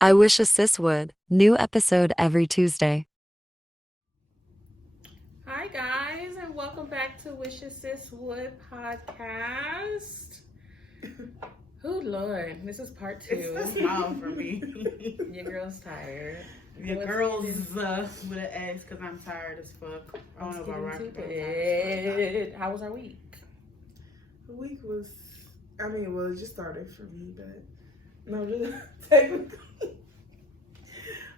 I Wish a Sis Would. New episode every Tuesday. Hi, guys, and welcome back to Wish a Sis Would podcast. Oh, Lord, this is part 2. It's too small for me. Your girl's tired. Your girls with an S because I'm tired as fuck. I don't know about Rocky. How was our week? The week was, it just started for me, but no, really, technically.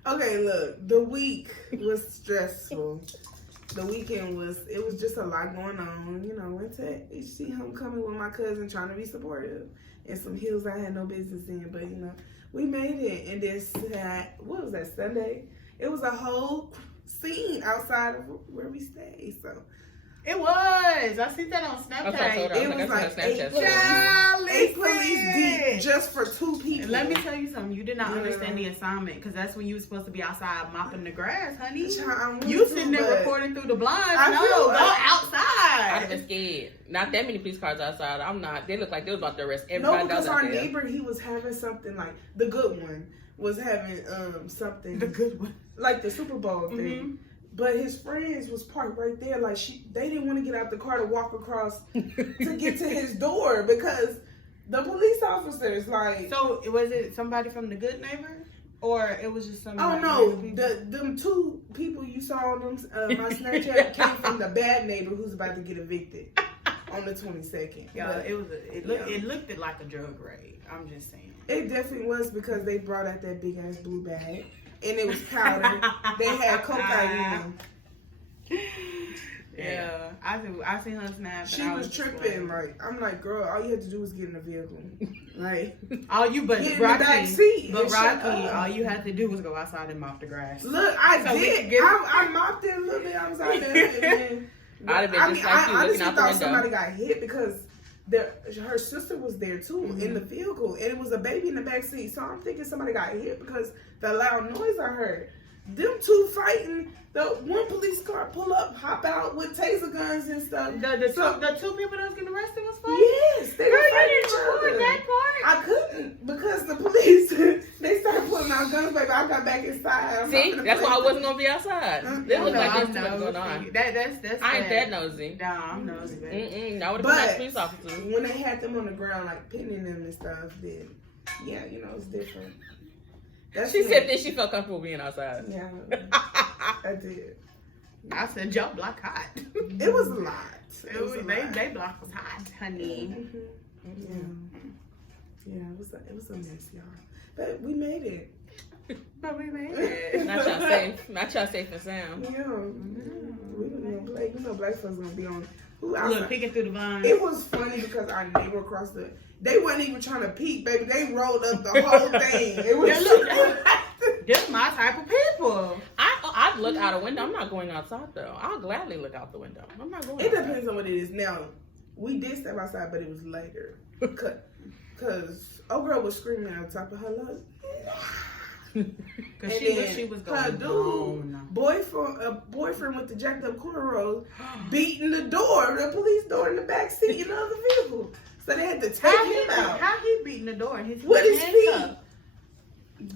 Okay, look, the week was stressful. The weekend was just a lot going on. You know, went to HC homecoming with my cousin, trying to be supportive, and some hills I had no business in, but you know, we made it. And then what was that, Sunday? It was a whole scene outside of where we stayed, so. It was. I seen that on Snapchat. It was like eight police deep just for 2 people. And let me tell you something. You did not understand the assignment because that's when you were supposed to be outside mopping the grass, honey. You sitting there recording through the blinds. Go outside. I'd have been scared. Not that many police cars outside. I'm not. They look like they was about to arrest everybody. No, because our neighbor, he was having something like the good one was having something. The good one, like the Super Bowl thing. Mm-hmm. But his friends was parked right there. Like they didn't want to get out the car to walk across to get to his door because the police officers like. So was it somebody from the good neighbor, or it was just somebody? Oh no, them 2 people you saw on them my Snapchat came from the bad neighbor who's about to get evicted on the 22nd. Yeah, it looked like a drug raid. I'm just saying. It definitely was because they brought out that big ass blue bag. And it was powder. They had cocaine in them. Yeah, I seen her snap. She was tripping. Like I'm like, girl, all you had to do was get in the vehicle. Like all you but get Rocky, in the back seat. But Rocky, all you had to do was go outside and mop the grass. Look, I did. I mopped it a little bit. I was out there, and then I'd have been just like you, I looking honestly out the thought window. somebody got hit because her sister was there too in the vehicle, and it was a baby in the back seat. So I'm thinking somebody got hit because the loud noise I heard. Them 2 fighting. The one police car pull up, hop out with taser guns and stuff. The two people that was getting arrested was fighting. Yes, they were fighting each other. That part. I couldn't because the police they started pulling out guns, baby. I got back inside. See, that's why I wasn't gonna be outside. They look like there's too much going on. That's I ain't that nosy. Nah, I'm nosy, baby. I would have been like police officers. When they had them on the ground, like pinning them and stuff, then yeah, you know, it's different. She said that she felt comfortable being outside. Yeah, I did. I said, "Your block hot." It was a lot. They block was hot, honey. Yeah, it was a mess, y'all. But we made it. Not y'all safe and sound. Yeah, we were gonna play. You know, black folks gonna be on. Look, peeking through the vines. It was funny because our neighbor across they wasn't even trying to peek, baby. They rolled up the whole thing. It was this my type of people. I'd look out a window. I'm not going outside though. I'll gladly look out the window. I'm not going. It depends on what it is. Now, we did step outside, but it was later. Cause old girl was screaming at the top of her lungs. Cause she was going her dude, boyfriend with the jacked up cornrows, beating the door, the police door in the back seat in the other vehicle. So they had to take him out. How he beating the door? With his feet.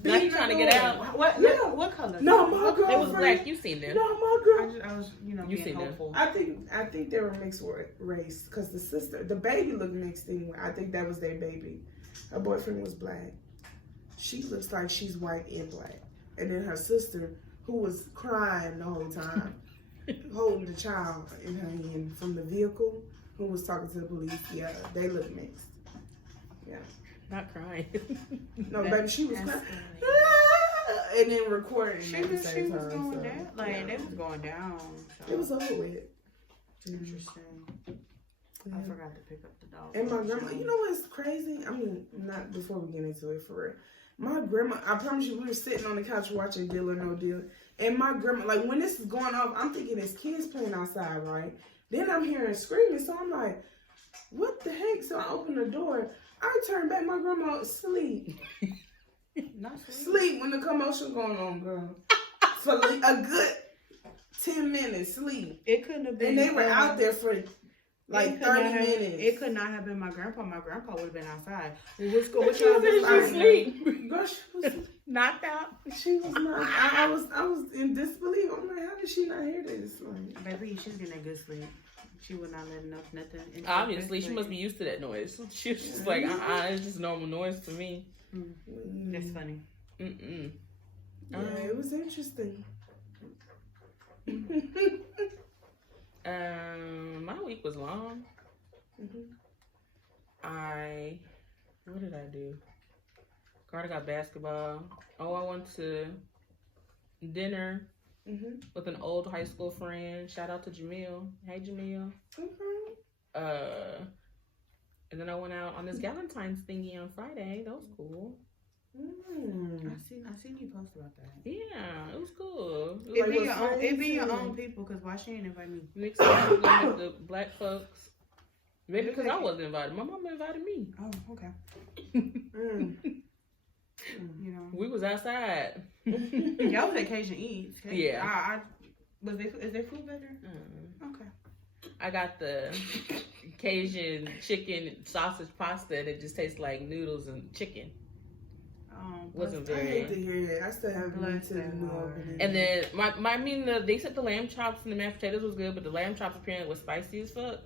Now he trying to get out. What color? No, my girlfriend. It was black. You seen them? No, my girl. I was, you being hopeful. I think they were mixed race because the baby looked mixed anyway. I think that was their baby. Her boyfriend was black. She looks like she's white and black. And then her sister, who was crying the whole time, holding the child in her hand from the vehicle, who was talking to the police. Yeah, they look mixed. Yeah. Not crying. No, baby, she was crying. And then recording. She was going down. Like, they was going down. So. It was over with. Interesting. Yeah. I forgot to pick up the dog. And my grandma, you know what's crazy? I mean, not before we get into it for real. My grandma, I promise you, we were sitting on the couch watching Deal or No Deal. And my grandma, like when this is going off, I'm thinking it's kids playing outside, right? Then I'm hearing screaming. So I'm like, what the heck? So I open the door. I turn back, my grandma asleep. Not sleep when the commotion going on, girl. For like a good 10 minutes, sleep. It couldn't have been. And they were out there for like 30 minutes. It could not have been my grandpa. My grandpa would have been outside. What y'all doing? Sleep. Girl, she was knocked out. She was not. I was in disbelief. I'm like, how did she not hear this? Like, Baby, she's getting a good sleep. She would not let nothing. Obviously, she must be used to that noise. She was just like, it's just normal noise to me. That's funny. Yeah, it was interesting. My week was long. What did I do? Carter got basketball. Oh, I went to dinner with an old high school friend. Shout out to Jamil. Hey, Jamil. And then I went out on this Valentine's thingy on Friday. That was cool. I seen you post about that. Yeah, it was cool. It be your own people, because why she ain't invite me? Mixed with the black folks. Maybe because I wasn't invited. My mom invited me. Oh, okay. You know, we was outside. Y'all was at Cajun Eats. Yeah. Is their food better? Okay. I got the Cajun chicken sausage pasta, and it just tastes like noodles and chicken. Wasn't very. I hate to hear it. I still haven't been to the New Orleans. And then they said the lamb chops and the mashed potatoes was good, but the lamb chops apparently was spicy as fuck.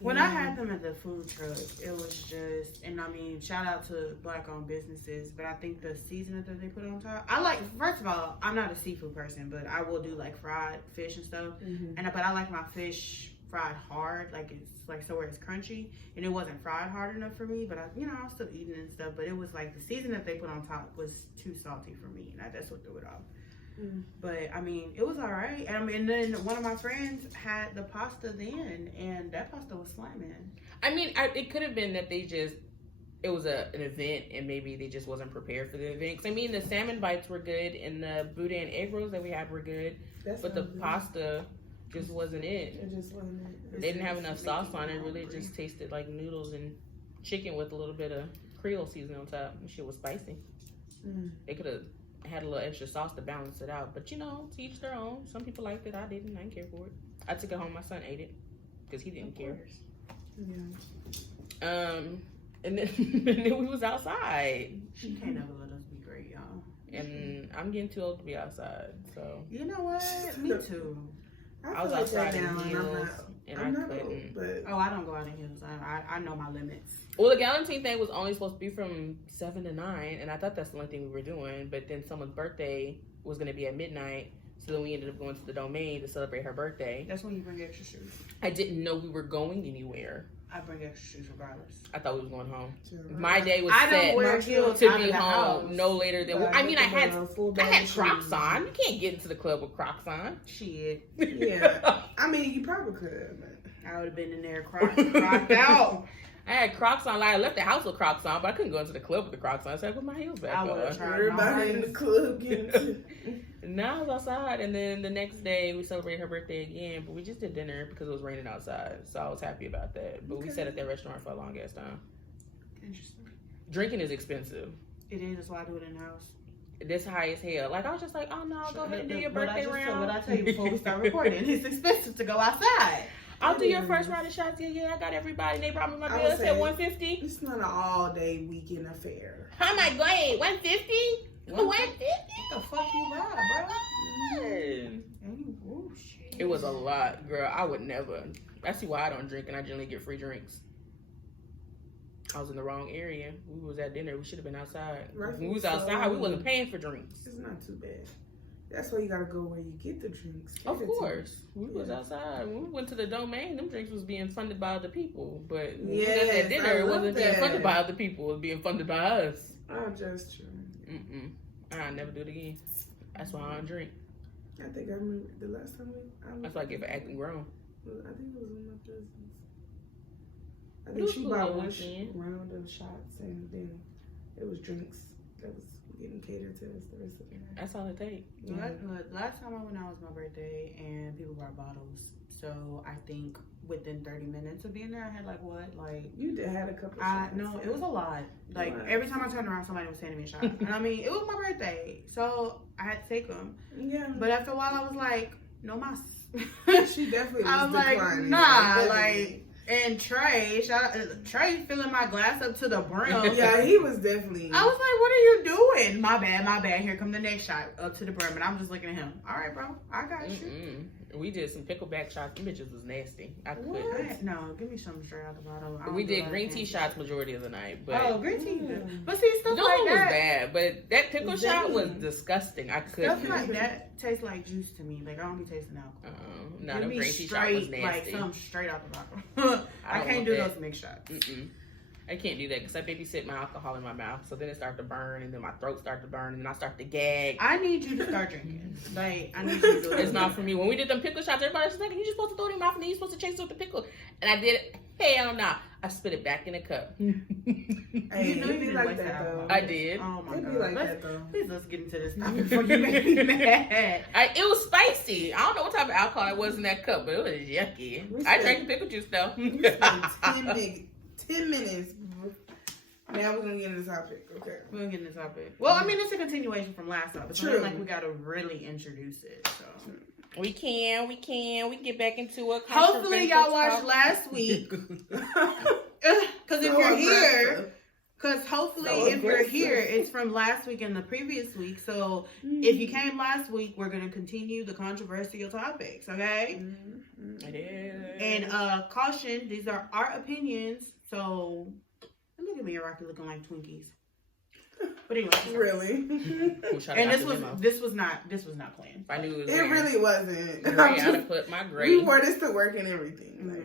When I had them at the food truck, it was just, and I mean, shout out to black-owned businesses, but I think the seasoning that they put on top, first of all, I'm not a seafood person, but I will do like fried fish and stuff, but I like my fish fried hard, like it's like so where it's crunchy, and it wasn't fried hard enough for me, but I was still eating and stuff, but it was like the seasoning that they put on top was too salty for me, and that's what threw it off. But I mean, it was all right. And I mean, then one of my friends had the pasta then, and that pasta was slamming. I mean, it could have been that it was an event, and maybe they just wasn't prepared for the event. 'Cause I mean, the salmon bites were good, and the boudin and egg rolls that we had were good, but the pasta just wasn't it. It just wasn't it. They didn't have enough sauce on it. Really, it just tasted like noodles and chicken with a little bit of Creole seasoning on top. And shit was spicy. They could have had a little extra sauce to balance it out, but to each their own. Some people liked it. I didn't. I didn't care for it. I took it home. My son ate it because he didn't care. Yeah. And then we was outside. She can't never let us be great, y'all. And I'm getting too old to be outside. So you know what? Me too. I was outside in heels, and I couldn't. I don't go out in heels. I know my limits. Well, the Galantine thing was only supposed to be from 7 to 9, and I thought that's the only thing we were doing. But then someone's birthday was going to be at midnight, so then we ended up going to the Domain to celebrate her birthday. That's when you bring extra shoes. I didn't know we were going anywhere. I bring extra shoes regardless. I thought we was going home. My day was set to be home no later than. I mean, I had Crocs on. You can't get into the club with Crocs on. Shit. Yeah. I mean, you probably could have. I would have been in there crocked out. I had Crocs on. Like, I left the house with Crocs on, but I couldn't go into the club with the Crocs on. So I put my heels back on. Everybody in the club getting Now I was outside, and then the next day we celebrated her birthday again, but we just did dinner because it was raining outside. So I was happy about that. But we sat at that restaurant for a long ass time. Interesting. Drinking is expensive. It is. That's why I do it in the house. This high as hell. Like, I was just like, oh no, go ahead and do your birthday round. What I tell you before we start recording, it's expensive to go outside. I'll do your first round of shots. Yeah, I got everybody. They brought me my bill. It said $150. It's not an all-day weekend affair. How am I going? $150? $150? What the fuck you got, bro? Oh, shit. It was a lot, girl. I would never. I see why I don't drink, and I generally get free drinks. I was in the wrong area. We was at dinner. We should have been outside. Right. When we was outside, we wasn't paying for drinks. It's not too bad. That's why you gotta go where you get the drinks. Of course. We was outside. When we went to the Domain, them drinks was being funded by other people. But when we was at dinner, it wasn't being funded by other people. It was being funded by us. Oh, just true. I'll never do it again. That's why I don't drink. I think I remember the last time that's why I get for acting grown. I think it was one of my cousins. I think she bought one round of shots, and then it was drinks that was getting catered to us the rest of the night. That's all it takes. Last time I went out was my birthday, and people brought bottles. So I think within 30 minutes of being there, I had you did had a couple of shots. No, it was a lot. Like every time I turned around, somebody was handing me a shot. And I mean, it was my birthday, so I had to take them. Yeah. But after a while, I was like, no mas. She definitely was I was declining. Like, nah, and Trey filling my glass up to the brim. Yeah, he was definitely. I was like, what are you and my bad. Here come the next shot up to the brim, and I'm just looking at him. All right, bro, I got you. We did some pickleback shots. Them bitches was nasty. I couldn't. No, give me something straight out the bottle. We did green tea shots majority of the night. But green tea. But see, stuff no like one that was bad. But that pickle shot was disgusting. I couldn't. Stuff like that tastes like juice to me. Like I don't be tasting alcohol. No, the green tea shot was nasty. Like something straight out the bottle. I can't do those mixed shots. I can't do that because I babysit my alcohol in my mouth. So then it starts to burn, and then my throat starts to burn, and then I start to gag. I need you to start drinking. Like, I need you to do it. It's not for me. When we did them pickle shots, everybody was like, "You just supposed to throw it in your mouth, and then you're supposed to chase it with the pickle." And I did it. Hell no. I spit it back in the cup. Hey, You know you be didn't like like that that. though. I did. Oh my It god. be like that though. Please let's get into this topic before you make me mad. It was spicy. I don't know what type of alcohol it was in that cup, but it was yucky. I drank the pickle juice though. We spent 10 minutes. Now we're gonna get into the topic. Okay. We're gonna get into the topic. Well, I mean, it's a continuation from last topic. So True. like we gotta really introduce it. So We can get back into it. hopefully y'all watched last week. Because if you're here, because hopefully if you're here, it's from last week and the previous week. So if you came last week, we're gonna continue the controversial topics. Okay. It is. And caution, these are our opinions. So look at me, Rocky, looking like Twinkies. But anyway, Really? and this was not planned. I knew it was It really wasn't. Gray, I'd have put my gray. We wore this to work and everything. Like,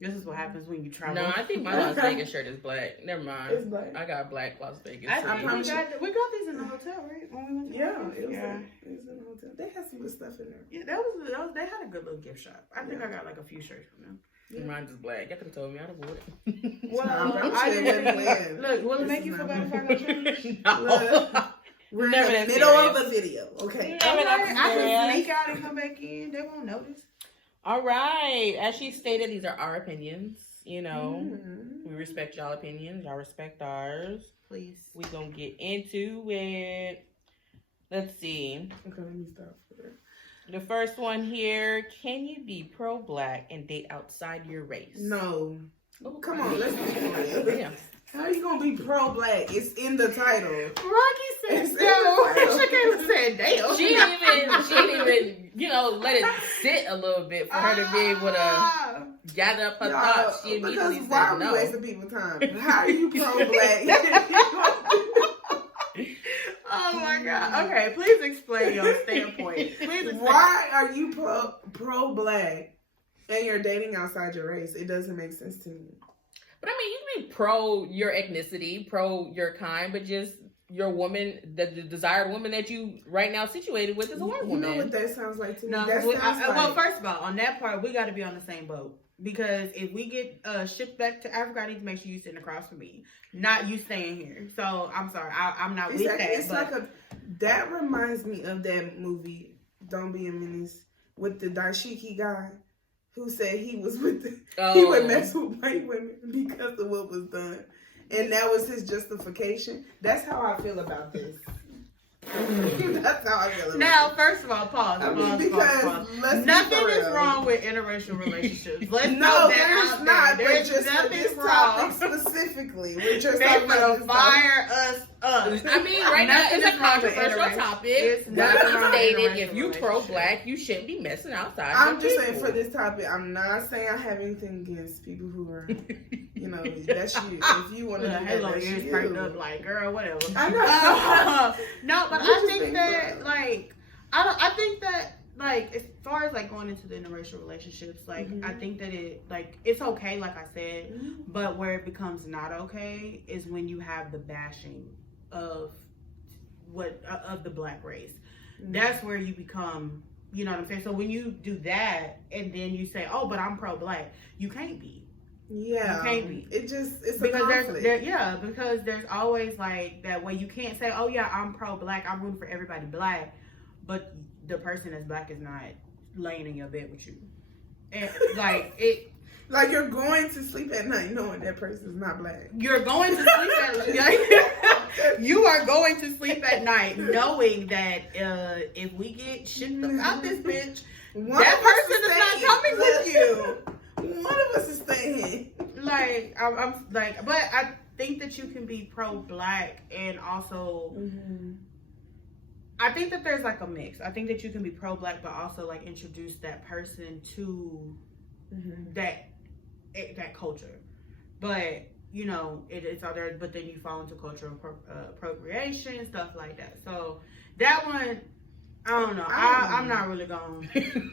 This is what happens when you travel. No, I think my Las Vegas shirt is black. Never mind. It's black. I got black Las Vegas. I tee. think we got these in the hotel, right? When we went to yeah, Vegas? it was, yeah. it was in the hotel. They had some good stuff in there. Yeah, that was they had a good little gift shop. I think I got like a few shirts from them. Mine's is black. Y'all could have told me I'd have worn it. Well, I'm I sure didn't it went. look. Will it make you feel better if I go change? No. We're Never in that the middle of serious. the video. Okay. Never that I can serious. sneak out and come back in. They won't notice. All right. As she stated, these are our opinions. You know, Mm-hmm. we respect y'all opinions. Y'all respect ours. Please. We gonna get into it. Let's see. Okay, let me stop. The first one here. Can you be pro-black and date outside your race? No. Oh, Come on, let's be real. Damn. How are you gonna be pro-black? It's in the title. Rocky said, It's "No." in She came and said, "Damn." She didn't even, let it sit a little bit for her to be able to gather up her thoughts. She immediately because why said are we no. wasting people's time? How are you pro-black? Oh my god. Okay, please explain your standpoint. Please explain. Why are you pro-black and you're dating outside your race? It doesn't make sense to me. But I mean, you can be pro your ethnicity, pro your kind, but just your woman, the desired woman that you right now situated with is a white woman. You know what that sounds like to me? No, That sounds well, first of all, on that part, we got to be on the same boat. Because if we get shipped back to Africa, I need to make sure you sitting across from me, not you staying here. So I'm sorry, I'm not with that. It's that reminds me of that movie, Don't Be a Menace, with the dashiki guy who said he was with he would mess with white women because of what was done, and that was his justification. That's how I feel about this. That's how I feel about Now, it. first of all, pause. I mean, pause, because pause. let's be Nothing for is real. wrong with interracial relationships. Let's No, put that there's out not. there. But There's just for nothing this wrong. topic specifically, we're just They talking about will this topic. fire us up. I mean, right now Nothing it's a is wrong with controversial interracial. topic. It's Like nothing you wrong with stated, interracial if you relationship. pro-black, you shouldn't be messing outside. I'm your just saying people. for this topic, I'm not saying I have anything against people who are, that's you. If you want to do that, Halo that's ears you. perked up like, girl, whatever. I know. No, but What I you think think, that, bro? like, I think that, like, as far as, like, going into the interracial relationships, like, I think that it's okay, like I said, but where it becomes not okay is when you have the bashing of the black race. That's where you become, you know what I'm saying? So when you do that and then you say, oh, but I'm pro-black, you can't be. Yeah, You can't be. it's a Because conflict. because there's always like that way. You can't say, oh yeah, I'm pro-black, I'm rooting for everybody black, but the person that's black is not laying in your bed with you. And Like you're going to sleep at night knowing that person's not black. you're going to sleep at night. You are going to sleep at night knowing that if we get shipped out this bitch, that person is not coming with you. One of us is staying. Like I'm like, but think that you can be pro-black and also. Mm-hmm. I think that there's like a mix. I think that you can be pro-black, but also like introduce that person to that culture. But you know, it's out there. But then you fall into cultural appropriation, stuff like that. So that one, I don't know. I'm not really going.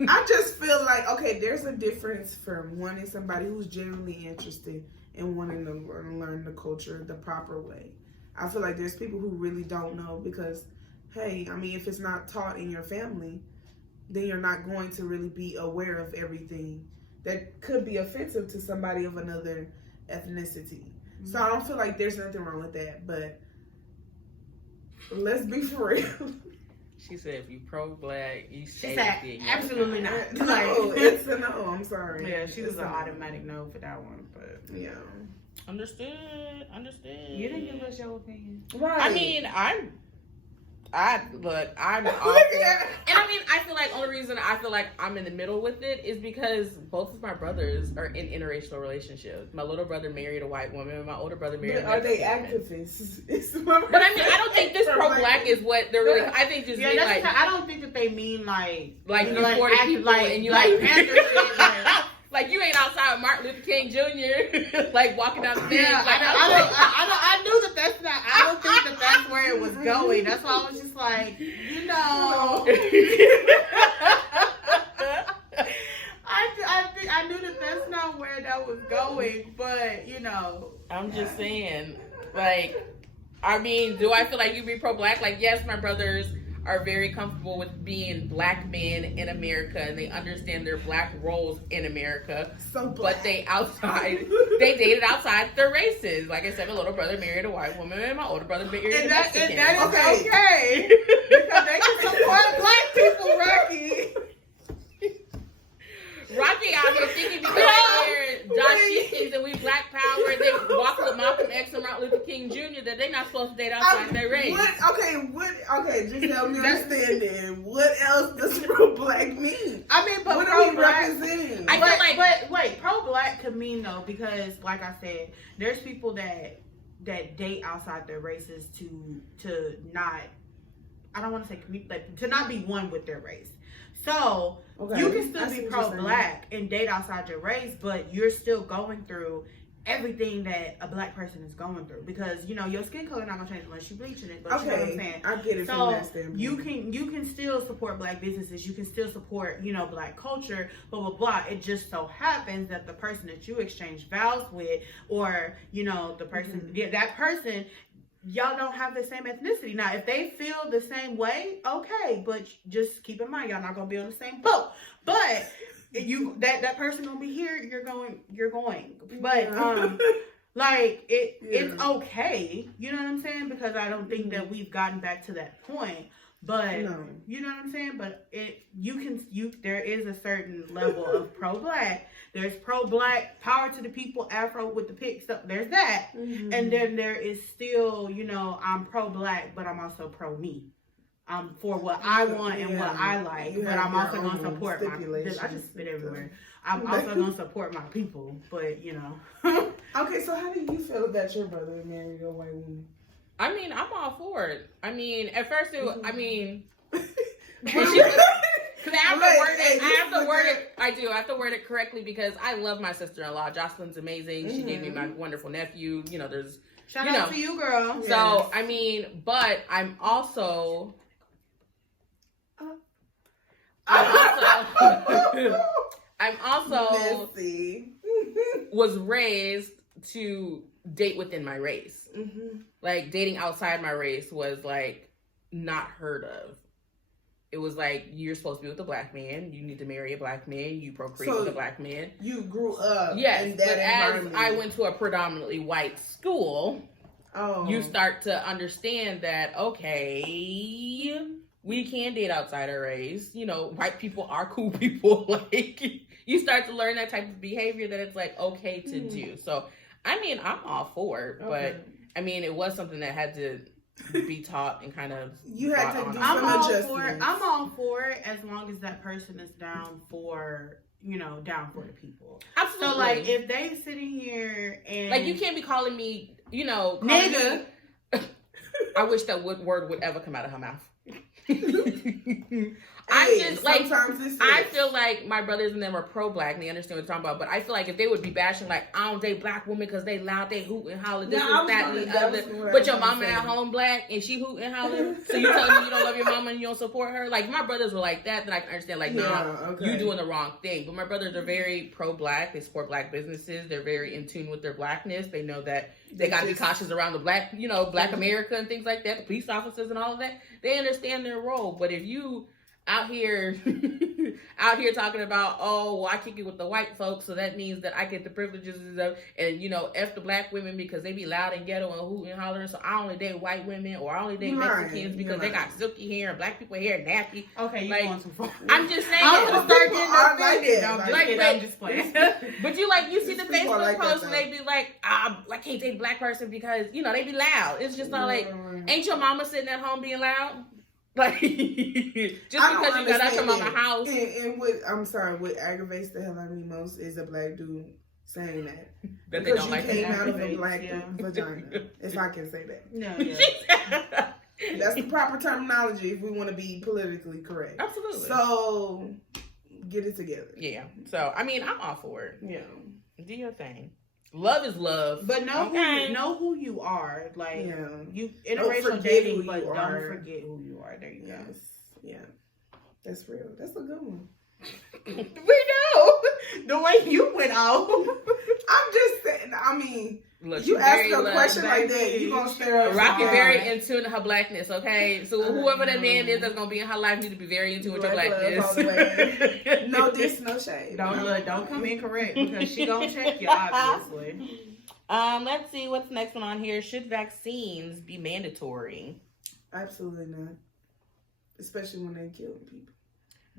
I just feel like, okay, there's a difference from wanting somebody who's genuinely interested in wanting to learn the culture the proper way. I feel like there's people who really don't know because, hey, I mean, if it's not taught in your family, then you're not going to really be aware of everything that could be offensive to somebody of another ethnicity. Mm-hmm. So I don't feel like there's nothing wrong with that, but let's be for real. She said, if you pro-black, you she say said, absolutely not. No, it's a no. I'm sorry. Yeah, she was an automatic no for that one, but yeah. Understood. You didn't give us your opinion. Right. I mean, I'm all and I mean, I feel like only reason I feel like I'm in the middle with it is because both of my brothers are in interracial relationships. My little brother married a white woman, and my older brother married a Are they Mexican activists? But I mean, I don't think this pro-black is what they're really. I think just being like, I don't think that they mean like you like 40 people like, and you like like Panther shit, like, like you ain't outside with Martin Luther King Jr. like walking down the stairs. yeah, Like, I knew that that's not. I don't think that that's where it was going. That's why I was just like, you know. I knew that that's not where that was going, but you know. I'm just saying, like, I mean, do I feel like you be pro-black? Like, yes, my brothers are very comfortable with being black men in America, and they understand their black roles in America. So but they dated outside their races. Like I said, my little brother married a white woman, and my older brother married a Mexican. And that is okay. Because they can support black people, Rocky. Rocky out here thinking because they wear dashikis and we black power and they walk with Malcolm X and Martin Luther King Jr. that they're not supposed to date outside their race. Okay, just help me understand then. What else does pro-black mean? I mean, but what are we representing? I feel like, but wait, pro-black could mean though, because like I said, there's people that date outside their races to not, I don't want to say like to not be one with their race. So you can still be pro-black and date outside your race, but you're still going through everything that a black person is going through, because you know your skin color not gonna change unless you're bleaching it. But you know what I'm saying? I get it. So from that standpoint. you can still support black businesses. You can still support black culture. Blah blah blah. It just so happens that the person that you exchange vows with, or the person, that person. Y'all don't have the same ethnicity. Now, if they feel the same way, okay, but just keep in mind, y'all not gonna be on the same boat. But that person gonna be here, you're going. But like it's okay. You know what I'm saying? Because I don't think that we've gotten back to that point. But you know what I'm saying? But there is a certain level of pro-black. There's pro-black, power to the people, Afro with the pick stuff. There's that. Mm-hmm. And then there is still, I'm pro-black, but I'm also pro-me. I'm for what I want and what I like. But I'm also going to support my... I just spit everywhere. I'm also going to support my people. But, Okay, so how do you feel about your brother married a white woman? I mean, I'm all for it. I mean, at first I have to word it correctly because I love my sister-in-law. Jocelyn's amazing. She gave me my wonderful nephew. There's shout out to you, girl. So yes. I mean, but I'm also Messy. was raised to date within my race. Mm-hmm. Like dating outside my race was like not heard of. It was like, you're supposed to be with a black man. You need to marry a black man. You procreate with a black man. You grew up. Yes, in that environment. As I went to a predominantly white school, you start to understand that, okay, we can date outside our race. White people are cool people. Like, you start to learn that type of behavior that it's like okay to do. So, I mean, I'm all for it, but I mean, it was something that had to be taught and kind of you had to do I'm all for it as long as that person is down for the people. Absolutely. So like if they sitting here and like you can't be calling me you know, Nigga. I wish that word would ever come out of her mouth. Hey, I'm just like, sometimes I feel like my brothers and them are pro-black and they understand what I'm talking about, but I feel like if they would be bashing like, I don't date black women because they loud, they hoot and holler, this and that and the other, but your mama at home black and she hoot and holler, so you telling me you don't love your mama and you don't support her? Like, if my brothers were like that, then I can understand, like, you doing the wrong thing. But my brothers are very pro-black, they support black businesses, they're very in tune with their blackness, they know that they got to be cautious around the black, you know, black America and things like that, the police officers and all of that, they understand their role. But if you out here talking about, oh, well, I kick it with the white folks, so that means that I get the privileges and you know, F the black women because they be loud and ghetto and hoot and hollering, so I only date white women or I only date Mexicans because they got silky hair and black people hair nappy. Okay, you're going too far. I'm just saying. I'm gonna start getting offended. I'm just playing. But you see the Facebook like posts and they be like, I can't date a black person because, you know, they be loud. It's just not like, ain't your mama sitting at home being loud? Like, just because you got out your mama's house. And what aggravates the hell out of me most is a black dude saying that. That because they don't you like came out of a black vagina, if I can say that. No, That's the proper terminology if we want to be politically correct. Absolutely. So, get it together. Yeah. So, I mean, I'm all for it. Yeah. Do your thing. Love is love. But know who you are. Like, you interracial dating, but don't forget who you are. There you go. Yeah. That's real. That's a good one. We know. The way you went off. I'm just saying, I mean, look, you ask a question like that, you gonna stare at Rocky very in tune to her blackness, okay? So whoever that man is that's gonna be in her life need to be very in tune with your blackness. No diss, no shade. Don't come incorrect because she gonna check you, obviously. Let's see what's the next one on here. Should vaccines be mandatory? Absolutely not. Especially when they're killing people.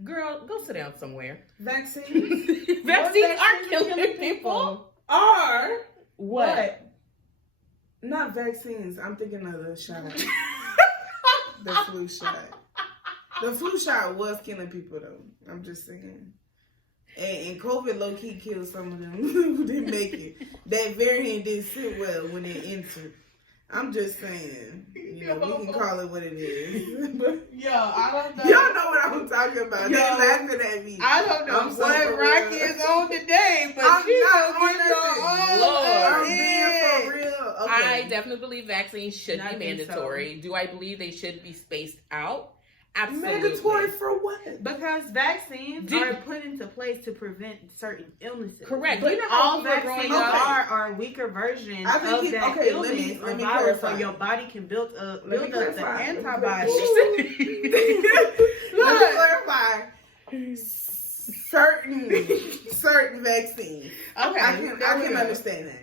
Girl, go sit down somewhere. Vaccines? Vaccines aren't killing people. Are what? Not vaccines. I'm thinking of the shot. The flu shot. The flu shot was killing people though. I'm just saying. And COVID low-key killed some of them who didn't make it. That variant didn't sit well when it entered. I'm just saying, you know, we can call it what it is. Yo, I don't know. Y'all know what I'm talking about. They laughing at me. I don't know what Rocky is on today, but she's I'm being for real. Okay. I definitely believe vaccines should be mandatory. Do I believe they should be spaced out? Absolutely. Mandatory for what? Because vaccines are put into place to prevent certain illnesses. Correct. But you know how all vaccines are weaker versions of that illness or virus, so your body can build up the antibodies. Let me clarify. Certain vaccines. Okay, I can understand that.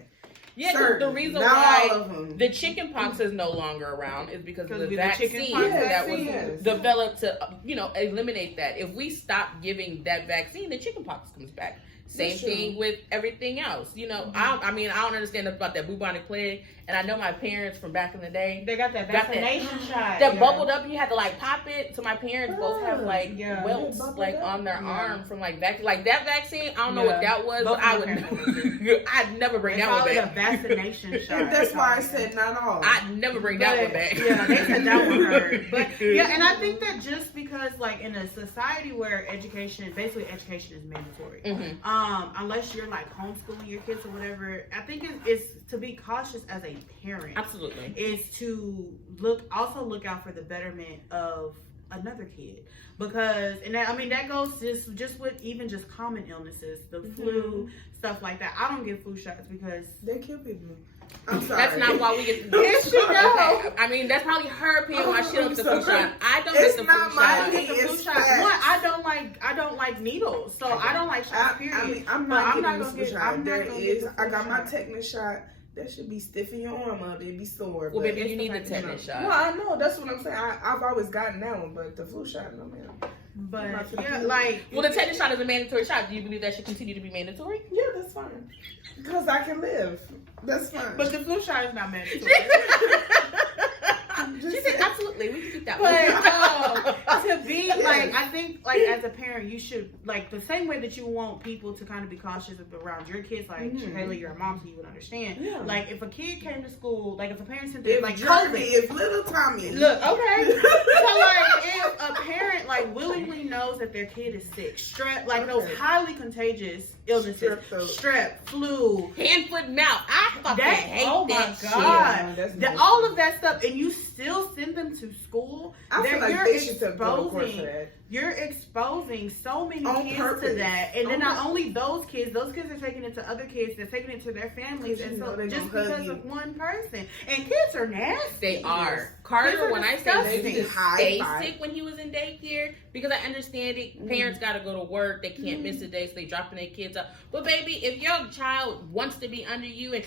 Yeah, the reason why the chicken pox is no longer around is because of the vaccine that was developed to, you know, eliminate that. If we stop giving that vaccine, the chicken pox comes back. Same thing with everything else. You know, I don't understand about that bubonic plague. And I know my parents from back in the day, they got that vaccination shot that bubbled up. You had to like pop it. So my parents both have like welts like on their arm from like like that vaccine. I don't know what that was, but I would I'd never bring that one back. A vaccination shot. That's why I said not all. I'd never bring that one back. Yeah, they said that one hurt. But yeah, and I think that just because like in a society where education is mandatory, unless you're like homeschooling your kids or whatever, I think it's to be cautious as a parent. Absolutely. Is to look out for the betterment of another kid, because that goes just with even just common illnesses, the flu, stuff like that. I don't get flu shots because they kill people. I'm sorry. That's not why we get the yes, you know. I mean, that's probably her opinion why she don't get the flu shot. I don't get the flu shot. One, I don't like needles, so I don't like shots. Period. I'm not getting the flu shot. I got my tetanus shot. That should be stiff in your arm up. It'd be sore. Well, baby, you need the tetanus shot. Well, I know. That's what I'm saying. I've always gotten that one, but the flu shot, no, man. But the tetanus shot is a mandatory shot. Do you believe that should continue to be mandatory? Yeah, that's fine. Because I can live. That's fine. But the flu shot is not mandatory. She said absolutely. We can repeat that one. But to be like, I think like as a parent, you should like the same way that you want people to kind of be cautious around your kids. Like Shayla, you're a mom, so you would understand. Yeah. Like if a kid came to school, like if a parent sent If like Jeremy COVID. is little Tommy. Look, okay. So like if a parent like willingly knows that their kid is sick, strep, like those highly contagious illnesses, strep, flu, Hand, foot, mouth. I fucking hate oh my that God. shit. That, all of that stuff, and you still send them to school. I feel like they should take full course for that. You're exposing so many On kids purpose. to that, and then not only those kids are taking it to other kids. They're taking it to their families, and so just because of one person. And kids are nasty. They are. Carter, when I say disgusting. he used to stay sick when he was in daycare, because I understand it. Parents got to go to work. They can't miss a day, so they dropping their kids up. But baby, if your child wants to be under you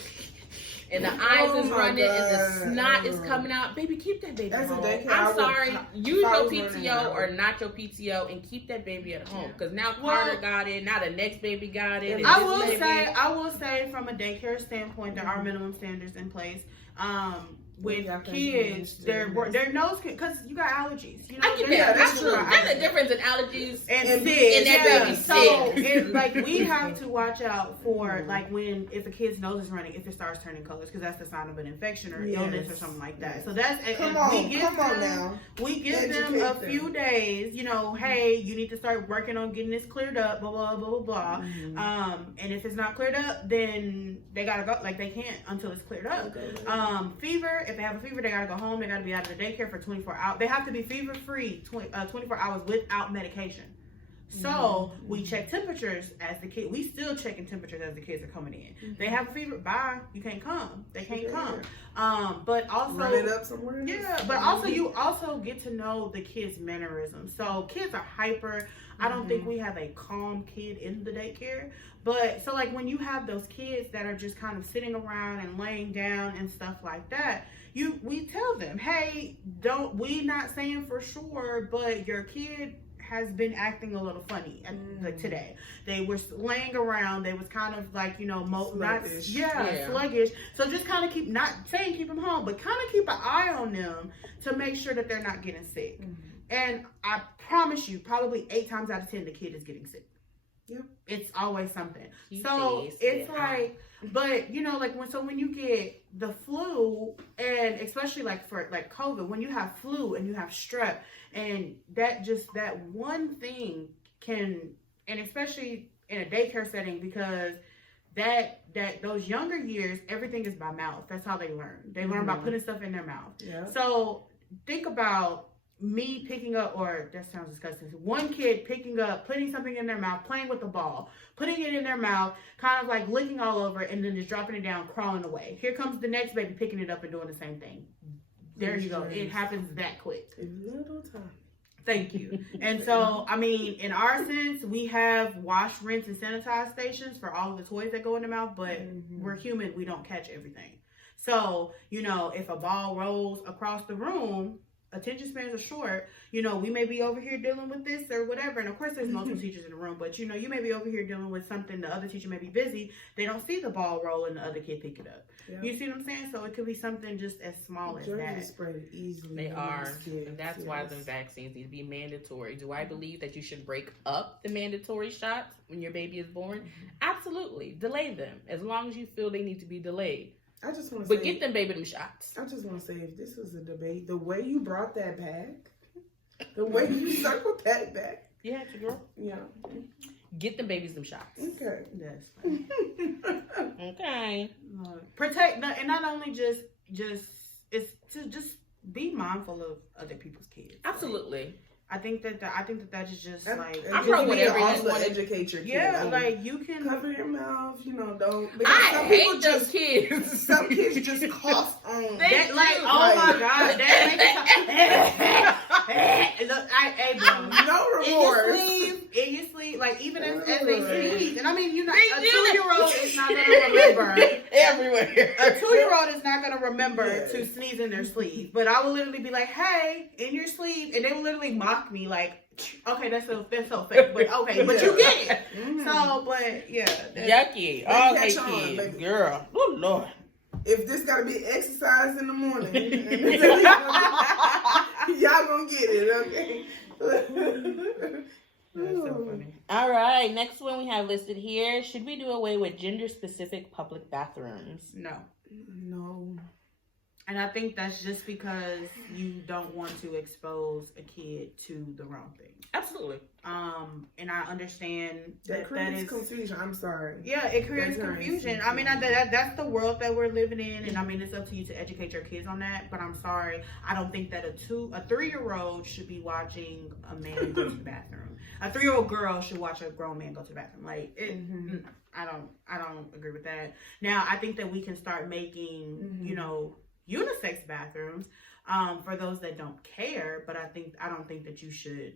and the eyes is running and the snot is coming out, baby, keep that baby That's home. a daycare. I'm sorry. Use your running PTO or not your PTO and keep that baby at home. Because now Carter got it. Now the next baby got it. And I this will say from a daycare standpoint, there are minimum standards in place. With kids, their nose, because you got allergies. You know, I get that. Absolutely. There's a difference in allergies and that baby's so sick. like we have to watch out for like if a kid's nose is running, if it starts turning colors, because that's the sign of an infection or illness or something like that. So that's we give them a few days. You know, hey, you need to start working on getting this cleared up. Blah blah blah blah blah. And if it's not cleared up, then they gotta go. Like they can't until it's cleared up. Fever. If they have a fever, they gotta go home. They gotta be out of the daycare for 24 hours. They have to be fever free 24 hours without medication. So we check temperatures as the kid. We still checking temperatures as the kids are coming in. They have a fever. Bye. You can't come. They can't come. But also run it up somewhere. Yeah. But also you also get to know the kids' mannerisms. So kids are hyper. I don't think we have a calm kid in the daycare. But so like when you have those kids that are just kind of sitting around and laying down and stuff like that, we tell them, hey, we not saying for sure, but your kid has been acting a little funny like today. They were laying around. They was kind of like, sluggish. Sluggish. So just kind of keep, not saying keep them home, but kind of keep an eye on them to make sure that they're not getting sick. And I promise you, probably 8 times out of 10, the kid is getting sick. Yep. It's always something. So it's like, but like when you get the flu, and especially like for like COVID, when you have flu and you have strep, and that one thing can, and especially in a daycare setting, because that those younger years, everything is by mouth. That's how they learn. They learn by putting stuff in their mouth. Yeah. So think about me picking up, or that sounds disgusting. One kid picking up, putting something in their mouth, playing with the ball, putting it in their mouth, kind of like licking all over it, and then just dropping it down, crawling away. Here comes the next baby picking it up and doing the same thing. There you go. It happens that quick. In little time. Thank you. And so, I mean, in our sense, we have wash, rinse, and sanitize stations for all of the toys that go in the mouth, but we're human. We don't catch everything. So, if a ball rolls across the room, attention spans are short. We may be over here dealing with this or whatever. And of course, there's multiple teachers in the room, but you may be over here dealing with something. The other teacher may be busy. They don't see the ball roll and the other kid pick it up. Yep. You see what I'm saying? So it could be something just as small as that. Spread easily. They are. And that's why the vaccines need to be mandatory. Do I believe that you should break up the mandatory shots when your baby is born? Absolutely. Delay them as long as you feel they need to be delayed. I just want to But get them baby them shots. I just want to say, if this was a debate, the way you brought that back, the way you circled that back. Yeah, girl. Yeah. Get them babies them shots. Okay. Yes. Okay. Protect, and not only just it's to just be mindful of other people's kids. Absolutely. I think that is just like I'm pro whatever. Also educate your kids. Yeah, like you can cover your mouth. Don't. I hate those kids. Some kids just cough on. That, like, oh my God, that makes it. Look, hey, bro, no remorse. In your sleep, like even as they sleep, and I mean, a 2-year-old is not gonna remember everywhere. A 2-year-old is not gonna remember to sneeze in their sleeve, but I will literally be like, "Hey, in your sleeve," and they will literally mock me like, "Okay, that's so fake," but okay, but you get it. So, but yeah, yucky. Oh, hey, kids, girl. Oh Lord. If this gotta be exercise in the morning, y'all gonna get it, okay? That's so funny. All right, next one we have listed here. Should we do away with gender-specific public bathrooms? No. No. And I think that's just because you don't want to expose a kid to the wrong thing. Absolutely. And I understand That creates confusion. I'm sorry. Yeah, it creates That confusion. creates I mean, that's the world that we're living in, and I mean, it's up to you to educate your kids on that. But I'm sorry, I don't think that a 3-year-old should be watching a man go to the bathroom. A 3-year-old girl should watch a grown man go to the bathroom. Like, I don't agree with that. Now, I think that we can start making, unisex bathrooms for those that don't care. But I don't think that you should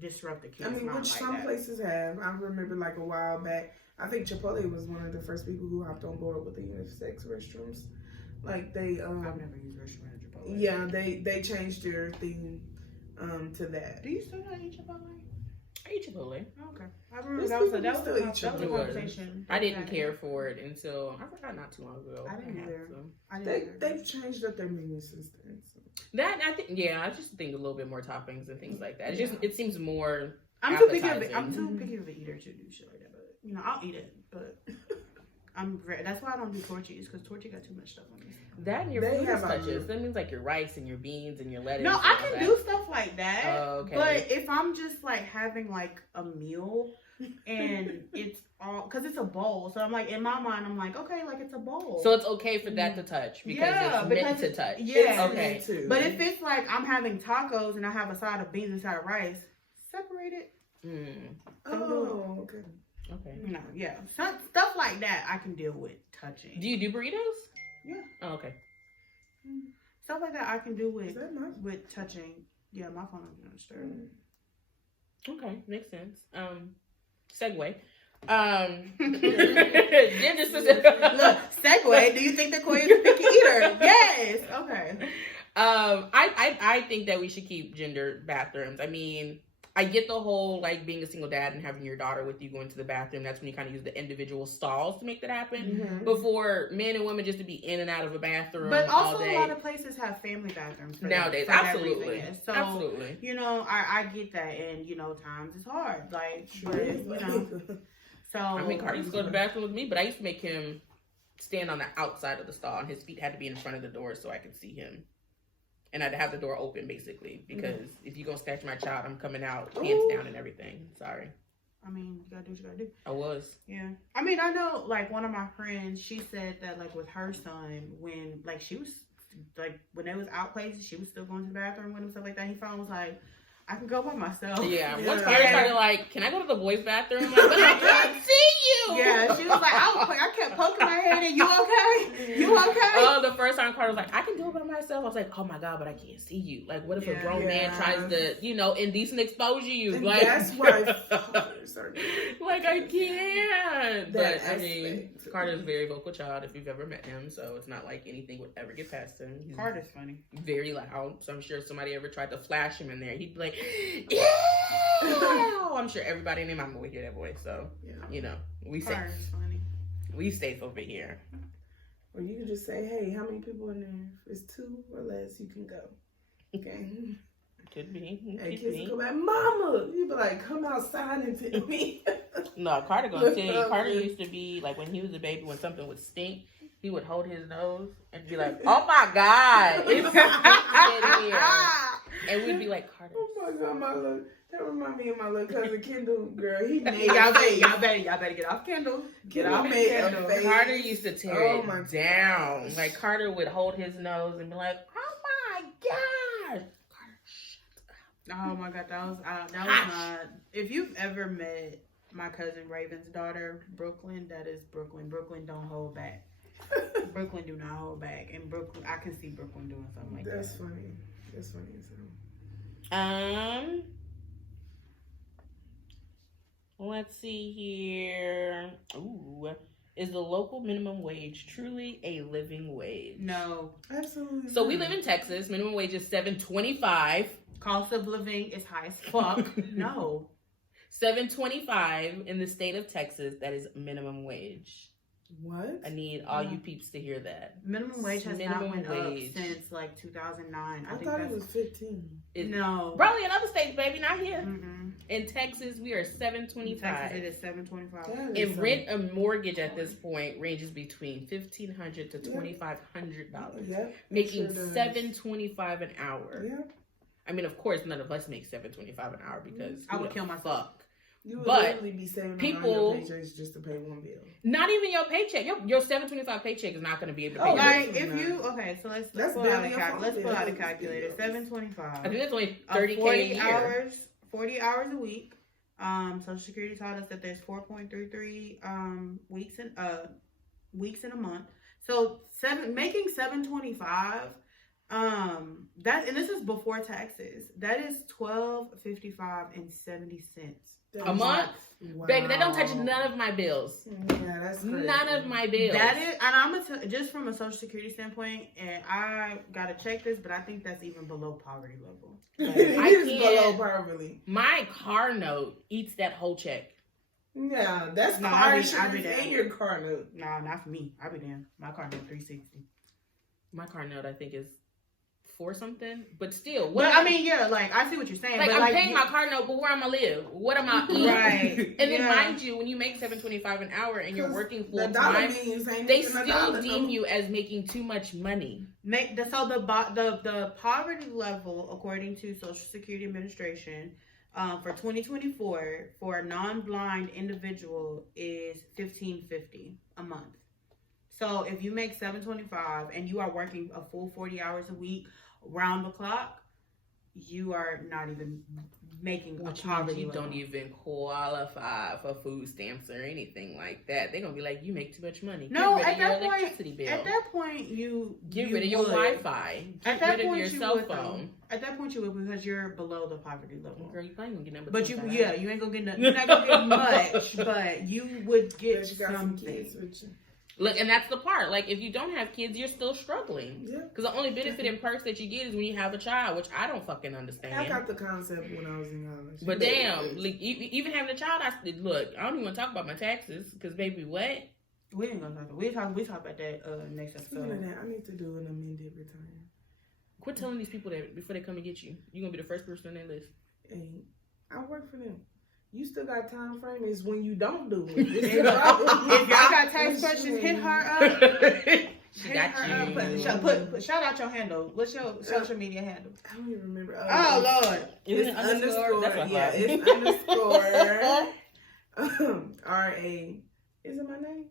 disrupt the kids. I mean, which like some that. places have. I remember like a while back, I think Chipotle was one of the first people who hopped on board with the unisex restrooms. Like they I've never used restroom at Chipotle. yeah, they changed their thing to that. Do you still not eat Chipotle? I eat Chipotle. Okay. I remember There's that was people a who still eat Chipotle. conversation. I didn't care for it until I forgot not too long ago. I didn't either. So. They've changed up their menu since then. So. That I think, I just think a little bit more toppings and things like that. It seems more. I'm too picky appetizing. of an eater to do shit like that. But I'll eat it. But that's why I don't do torchies, because torchy got too much stuff on it. That and your They food have touches. That means like your rice and your beans and your lettuce. No, and I all can that. do stuff like that. Oh, okay. But if I'm just like having like a meal and it's all, because it's a bowl, so I'm like, in my mind, I'm like, okay, like it's a bowl. So it's okay for that to touch because it's meant to touch. Yeah. Okay. But if it's like I'm having tacos and I have a side of beans and a side of rice, separate it. Oh, okay. Okay. Yeah. Stuff like that I can deal with touching. Do you do burritos? Yeah. Oh, okay. Stuff like that I can do with Is that mine? with touching. Yeah, my phone is gonna stir. Okay, makes sense. Segue. Gender specific. Look, segue. Do you think that Koi is a picky eater? Yes. Okay. I think that we should keep gender bathrooms. I mean, I get the whole like being a single dad and having your daughter with you going to the bathroom. That's when you kind of use the individual stalls to make that happen. Mm-hmm. But for men and women just to be in and out of a bathroom, But also all day, a lot of places have family bathrooms for nowadays, that, for that absolutely, reason. So, absolutely. I get that, and times it's hard. Like, but, so I mean, Carter used to go to the bathroom with me, but I used to make him stand on the outside of the stall, and his feet had to be in front of the door so I could see him. And I'd have the door open, basically, because if you're going to snatch my child, I'm coming out, hands down and everything. Sorry. I mean, you got to do what you got to do. I was. Yeah. I mean, I know, like, one of my friends, she said that, like, with her son, when, like, she was, like, when they was out places, she was still going to the bathroom with him, stuff like that. He finally was like, I can go by myself. Yeah. Yeah. Once Carter started, like, can I go to the boys' bathroom? I'm like, but I can't see you. Yeah, she was like, I kept poking my head in. You okay? You okay? Oh, the first time Carter was like, I can do it by myself. I was like, oh my God, but I can't see you. Like, what if a grown man tries to, indecent expose you? And Like, that's why fathers are like, I can't. That But I mean, aspect. Carter's a very vocal child if you've ever met him, so it's not like anything would ever get past him. He's Carter's funny. very loud, so I'm sure if somebody ever tried to flash him in there, he'd be like, yeah! I'm sure everybody in their mama would hear that voice, so, we safe. Carter's funny. We safe over here. Or you can just say, hey, how many people in there? If it's 2 or less, you can go. Okay. Could be. Hey, Could kids be. will go back, Mama. You be like, come outside and tell me. No, Carter gonna tell you. Carter used to be like when he was a baby, when something would stink, he would hold his nose and be like, "Oh my God, it's in here," and we'd be like, "Carter." Oh my God, my little. That remind me of my little cousin Kendall. Girl, he made Y'all a face. better get off Kendall. Get Kendall off made a Kendall. face. Carter used to tear Oh it my down. gosh. Like Carter would hold his nose and be like, "Oh my God." Oh my God, that was my. If you've ever met my cousin Raven's daughter, Brooklyn, that is Brooklyn. Brooklyn don't hold back. Brooklyn do not hold back, and Brooklyn, I can see Brooklyn doing something like That's that. funny. That's funny as hell. Let's see here. Ooh, is the local minimum wage truly a living wage? No, Absolutely. So we not. live in Texas. Minimum wage is $7.25. cost of living is high as fuck. No, $7.25 in the state of Texas. That is minimum wage. What? I need all you peeps to hear that. Minimum wage has not Minimum went wage. up since like 2009. I thought it was 15. No. Probably in other states, baby, not here. Mm-mm. In Texas, we are $725. Texas, it is $725. And rent a mortgage at this point ranges between $1,500 to $2,500, Yep. making Sure does. $7.25 an hour. Yep. I mean, of course, none of us make $7.25 an hour because I who would the kill myself. fuck? You would But literally be saving people- all your paychecks just to pay one bill. Not even your paycheck. Your $7.25 paycheck is not going to be able to pay. Oh, your Like rent. if you so let's That's pull out barely a phone let's pull bill. out the calculator. $7.25. I think that's only Of $30K 40 a year. hours, 40 hours a week. Social Security taught us that there's 4.33 weeks in a month. So making $7.25. That, and this is before taxes. That is $12.55.70 A month? Wow. Baby, that don't touch none of my bills. Yeah, that's crazy. None of my bills. That is, and I'm gonna just from a Social Security standpoint, and I gotta check this, but I think that's even below poverty level. It I is can't- below poverty. My car note eats that whole check. Yeah, that's No, car I be insurance down. and your car note. Nah, not for me. I be damn. My car note $360. My car note, I think, is $4 something. But still, But I mean, yeah, like I see what you're saying. like but I'm paying my car note, but where am I live? What am I eating? Right. And then Yeah. mind you, when you make $7.25 an hour and you're 'Cause working The full dollar time, means ain't they even a still dollar, deem no. you as making too much money. The poverty level, according to Social Security Administration, for 2024 for a non-blind individual is $1,550 a month. So if you make $7.25 and you are working a full 40 hours a week, round the clock, you are not even making Which a means poverty you level. don't even qualify for food stamps or anything like that. They're gonna be like, you make too much money. No, Get rid at of your that point, electricity bill. At that point, you Get you rid of your would. Wi-Fi. Get At that rid of point, your you cell would, though. phone. At that point, you would because you're below the poverty level. Girl, you probably gonna get number. But you, $25. yeah, you ain't gonna get nothing. You're not gonna get much, but you would get But you got some kids something. with you. Look, and that's the part. Like, if you don't have kids, you're still struggling. Yeah. Because the only benefit and perks that you get is when you have a child, which I don't fucking understand. I got the concept when I was in college. But damn, like, even having a child, I don't even want to talk about my taxes. Because, baby, what? We ain't gonna talk. We talk about that next Speaking of episode. that, I need to do an amended return. Quit telling these people that before they come and get you. You're going to be the first person on their list. And I work for them. You still got time frame is when you don't do it. It's If the problem. y'all got tax questions, hit her up. She Hit got her you. up. Put shout out your handle. What's your social media handle? I don't even remember. Oh Lord. Isn't It's it underscore? That's what I Yeah, thought. it's underscore. R-A. Is it my name?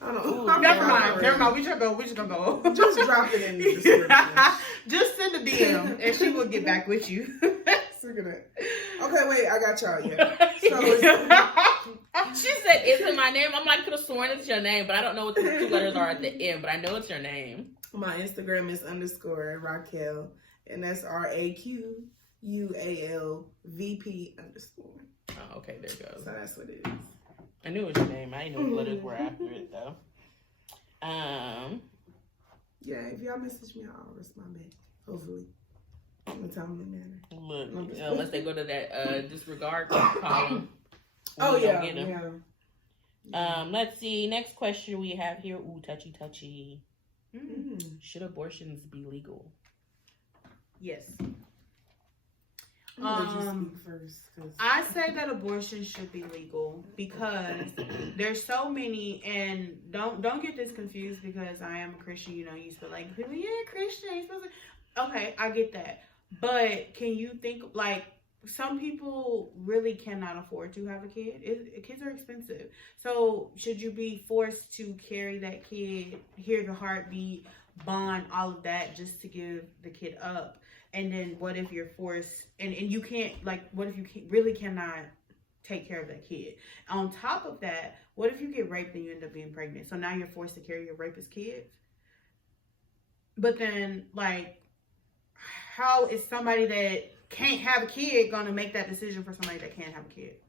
I don't know. Ooh, Never mind. We just gonna go. Just drop it in the description. Just send a DM and she will get back with you. Look at that. Okay, wait, I got y'all. Yeah. So She said, "Isn't my name?" I'm like, could have sworn it's your name, but I don't know what the 2 letters are at the end. But I know it's your name. my Instagram is underscore Raquel, and that's RAQUALVP underscore. Oh, okay, there it goes. So that's what it is. I knew it was your name. I didn't know the letters were after it though. Yeah, if y'all message me, I'll respond back. Hopefully, in a timely manner. Look, unless they go to that disregard column. Oh we don't yeah, get 'em. yeah. Let's see. Next question we have here. Ooh, touchy. Mm. Should abortions be legal? Yes. I'm gonna let you speak first. 'Cause I say that abortion should be legal because there's so many, and don't get this confused because I am a Christian. You know, you feel like people, yeah, Christian. You're supposed to. Okay, I get that, but can you think like some people really cannot afford to have a kid? Kids are expensive, so should you be forced to carry that kid, hear the heartbeat, bond, all of that, just to give the kid up? And then what if you're forced and you can't, like, what if you really cannot take care of that kid? On top of that, what if you get raped and you end up being pregnant? So now you're forced to carry your rapist kids. But then, like, how is somebody that can't have a kid gonna make that decision for somebody that can't have a kid?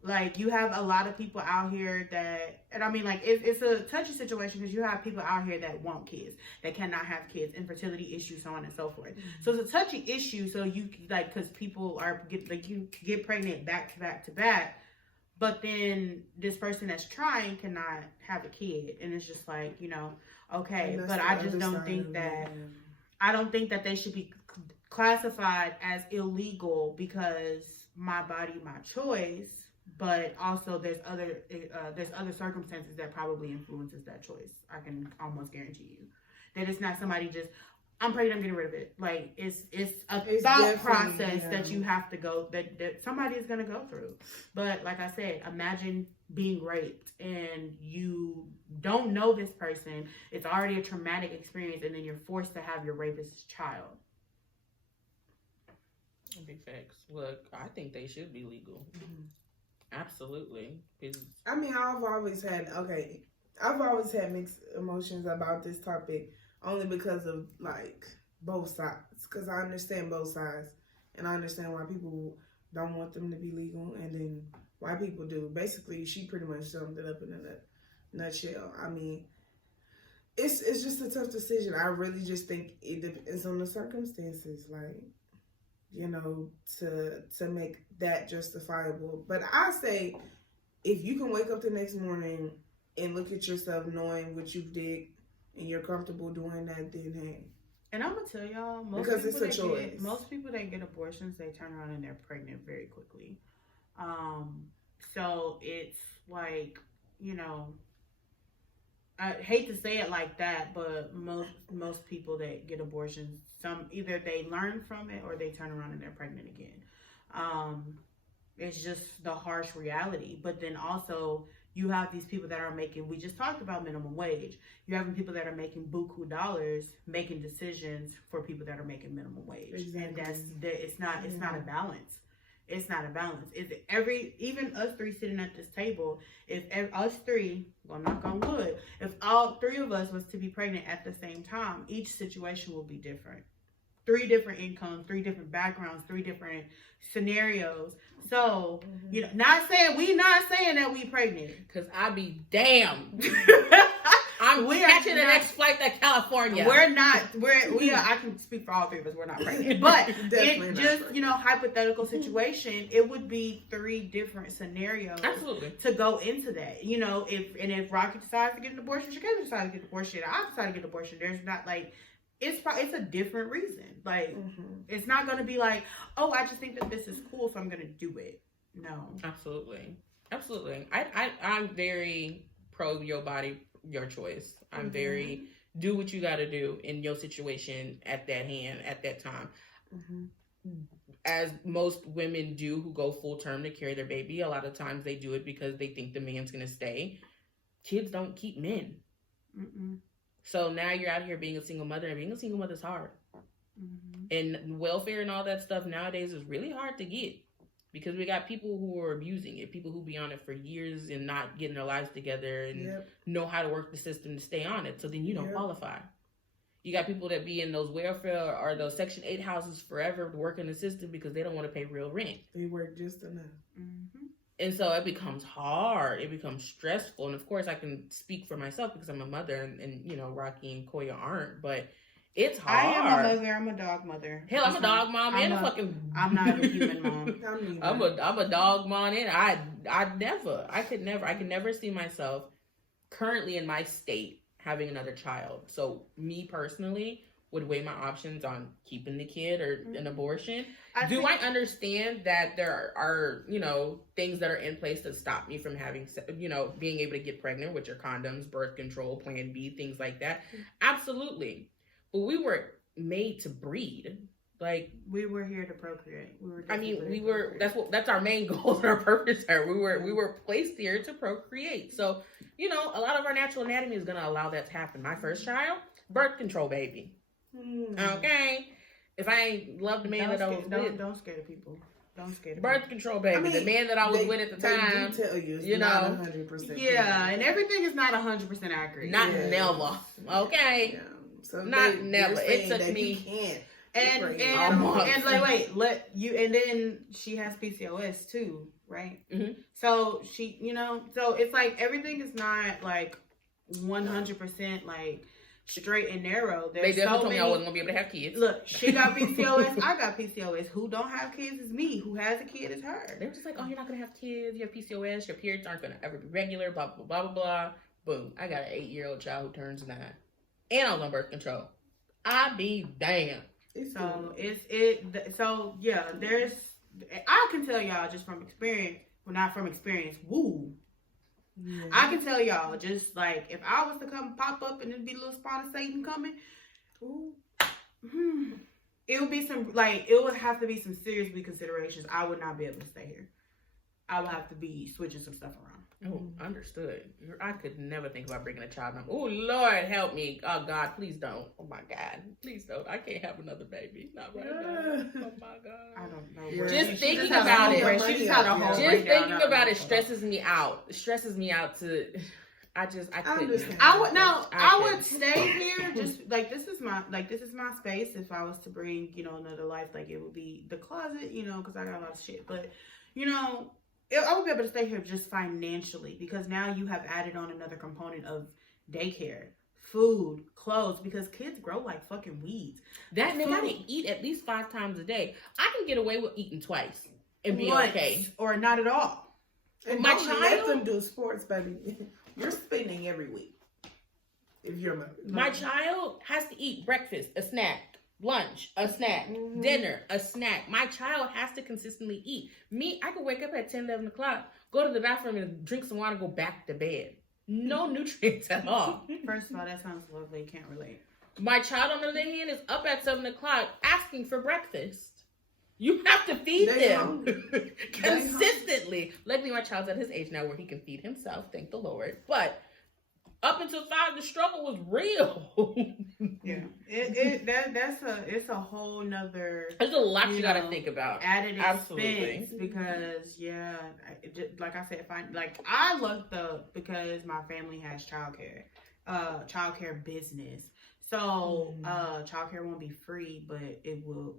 Like, you have a lot of people out here that, and I mean, like, it's a touchy situation because you have people out here that want kids, that cannot have kids, infertility issues, so on and so forth. Mm-hmm. So it's a touchy issue. So you, like, because people you get pregnant back to back to back, But then this person that's trying cannot have a kid, and it's just like, you know, okay, but I just don't think that I don't think that they should be classified as illegal because my body, my choice. But also there's other circumstances that probably influences that choice. I can almost guarantee you that it's not somebody just, I'm pregnant, I'm getting rid of it. Like it's thought process that you have to go, that somebody is going to go through. But like I said, imagine being raped and you don't know this person. It's already a traumatic experience, and then you're forced to have your rapist's child. Big facts. Look, I think they should be legal. Mm-hmm. Absolutely. I mean, I've always had mixed emotions about this topic, only because of like both sides. Because I understand both sides, and I understand why people don't want them to be legal, and then why people do. Basically, she pretty much summed it up in a nutshell. I mean, it's just a tough decision. I really just think it depends on the circumstances, like, you know, to make that justifiable. But I say, if you can wake up the next morning and look at yourself knowing what you did and you're comfortable doing that, then hey. And I'm gonna tell y'all, most people that get abortions, they turn around and they're pregnant very quickly. So it's like, you know, I hate to say it like that, but most people that get abortions, either they learn from it or they turn around and they're pregnant again. It's just the harsh reality. But then also you have these people that are making, we just talked about minimum wage. You're having people that are making buku dollars, making decisions for people that are making minimum wage. Exactly. And it's not a balance. It's not a balance. Even us three sitting at this table, if us three, well, knock on wood, if all three of us was to be pregnant at the same time, each situation will be different. 3 different incomes, 3 different backgrounds, 3 different scenarios. So, you know, not saying that we pregnant. Because I be damned. We're catching the next flight to California. I can speak for all 3 of us. We're not pregnant. But it just, you know, hypothetical situation, it would be 3 different scenarios. Absolutely. To go into that. You know, if Rocky decides to get an abortion, Shakira decides to get an abortion, I decide to get an abortion, there's not like, it's a different reason. Like, it's not going to be like, oh, I just think that this is cool, so I'm going to do it. No. Absolutely. I'm very pro your body, your choice. I'm very do what you got to do in your situation at that time. As most women do who go full term to carry their baby, a lot of times they do it because they think the man's going to stay. Kids don't keep men. So now you're out here being a single mother, and being a single mother is hard. And welfare and all that stuff nowadays is really hard to get because we got people who are abusing it, people who be on it for years and not getting their lives together and know how to work the system to stay on it. So then you don't qualify. You got people that be in those welfare or those Section 8 houses forever working the system because they don't want to pay real rent. They work just enough. And so it becomes hard. It becomes stressful. And of course, I can speak for myself because I'm a mother and you know, Rocky and Koya aren't. But it's hard. I am a mother. I'm a dog mother. Hell, I'm a dog mom and a fucking... I'm not a human mom. I'm a dog mom and I could never see myself currently in my state having another child. So me personally would weigh my options on keeping the kid or an abortion. I understand that there are, you know, things that are in place that stop me from having, you know, being able to get pregnant, which are condoms, birth control, Plan B, things like that. Absolutely. But we were made to breed. Like, we were here to procreate. That's our main goal and our purpose here. We were placed here to procreate. So, you know, a lot of our natural anatomy is going to allow that to happen. My first child, birth control baby. Okay, if I ain't loved the man that I was with, don't scare the people. Don't scare the birth control baby. I mean, the man that I was with at the time. They do tell you, you not know, 100%. Yeah, and everything is not 100% accurate. Not never. Okay, yeah. So not never. It took me. And then she has PCOS too, right? So she, you know, so it's like everything is not like 100% like. straight and narrow. They There's definitely so told me I many. wasn't gonna be able to have kids. Look, she got PCOS. I got PCOS. Who don't have kids is me. Who has a kid is her. They were just like, oh, you're not gonna have kids. You have PCOS. Your periods aren't gonna ever be regular. Blah blah blah blah blah. Boom. I got an 8-year-old child who turns 9, and I was on birth control. I be damn. So So yeah, there's. I can tell y'all just from experience. Well, not from experience. Woo. Yeah. I can tell y'all just like if I was to come pop up and it'd be a little spawn of Satan coming. Ooh. It would be it would have to be some serious reconsiderations. I would not be able to stay here. I would have to be switching some stuff around. Oh, understood. I could never think about bringing a child. Oh, Lord, help me. Oh, God, please don't. Oh, my God. Please don't. I can't have another baby. Not right now. Oh, my God. I don't know. Just thinking about it. Just thinking about it stresses me out. It stresses me out to... I couldn't. I would stay here. Just like this is my space. If I was to bring, another life, like it would be the closet, because I got a lot of shit. But, I would be able to stay here just financially because now you have added on another component of daycare, food, clothes, because kids grow like fucking weeds. They gotta eat at least 5 times a day. I can get away with eating twice and be okay, or not at all. And my child, let them do sports, baby. You're spending every week. If you're my child has to eat breakfast, a snack. Lunch, a snack, dinner, a snack. My child has to consistently eat. Me, I could wake up at 10, 11 o'clock, go to the bathroom and drink some water, go back to bed. No nutrients at all. First of all, that sounds lovely. Can't relate. My child, on the other hand, is up at 7 o'clock asking for breakfast. You have to feed them consistently. Luckily, my child's at his age now where he can feed himself, thank the Lord. But up until 5, the struggle was real. Yeah, it's a whole nother. There's a lot you gotta think about. Added expense because like I said, I lucked up because my family has childcare business. So childcare won't be free, but it will,